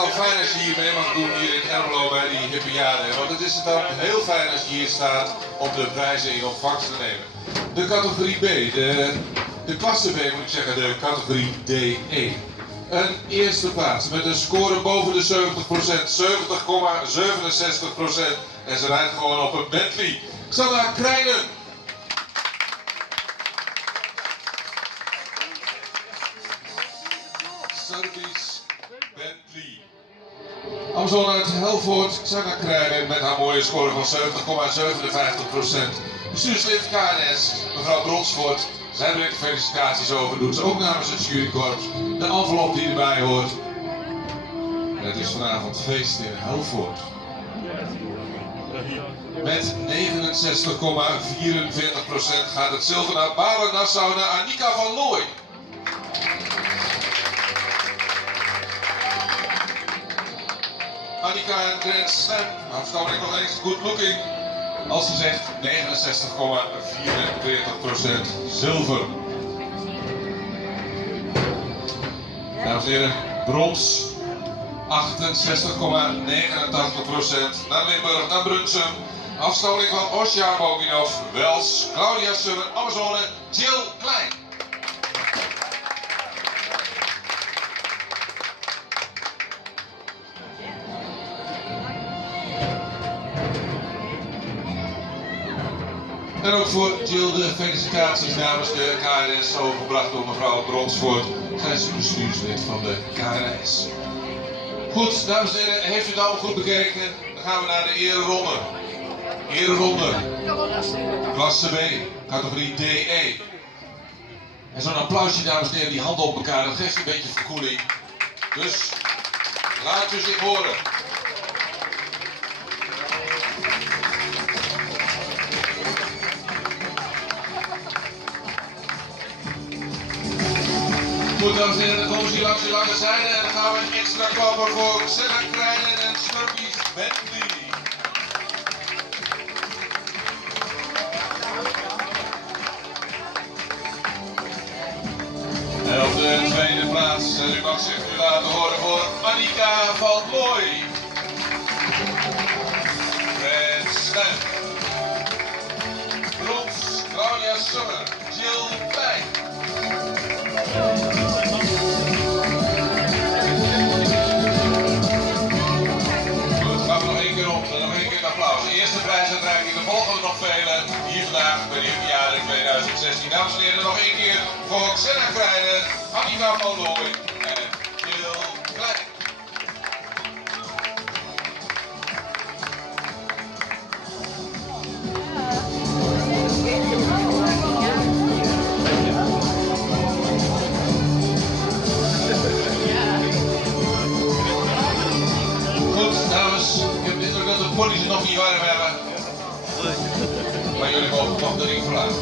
dan fijn als je hier mee mag doen hier in Ermelo bij die hippiade. Want het is het dan heel fijn als je hier staat om de prijzen in ontvangst te nemen. De categorie B, de klasse B moet ik zeggen, de categorie DE. Een eerste plaats met een score boven de 70%, 70,67%. En ze rijdt gewoon op een Bentley. Xana Krijnen. Service Bentley. Amazon uit Helvoort, Xana Krijnen met haar mooie score van 70,57%. Bestuurslid KNS, mevrouw Bronsvoort. Zij brengt felicitaties over, doet ze ook namens het jurykorps. De envelop die erbij hoort. En het is vanavond feest in Helvoort. Met 69,44% gaat het zilver naar Balen, Nassau, naar Annika van Looy. Annika en Grand Slam, afstammeling nog eens good looking. Als gezegd 69,44% zilver. Dames en heren, brons 68,89% naar Limburg, naar Brunsum. Afstammeling van Osja Boginov, Wels, Claudia Summer, Amazone, Jill Klein. En ook voor Jill de felicitaties namens de KNS, overgebracht door mevrouw Bronsvoort. Zij is bestuurslid van de KNS. Goed, dames en heren, heeft u het allemaal goed bekeken? Dan gaan we naar de ereronde. Ereronde. Klasse B, categorie DE. En zo'n applausje, dames en heren, die handen op elkaar, dat geeft een beetje verkoeling. Dus, laat u zich horen. Goed, dames en heren, dan komen ze hier langs die lange zijde en dan gaan we een extra klapper voor Xana Krijnen en Service Bentley. En op de tweede plaats, u mag zich nu laten horen voor Annika van Looy. Grand Slam. Brons, Claudia Summer, Jill Klein. Eerste prijsuitreiking, er volgen er nog vele. Hier vandaag bij de hippiade 2016. Dames en heren, nog één keer voor Xana Krijnen, Annika van Looy en Jill Klein. Goed, dames, ik heb de indruk dat de pony's het nog niet warm hebben. Maar jullie mogen toch de ring verlaten.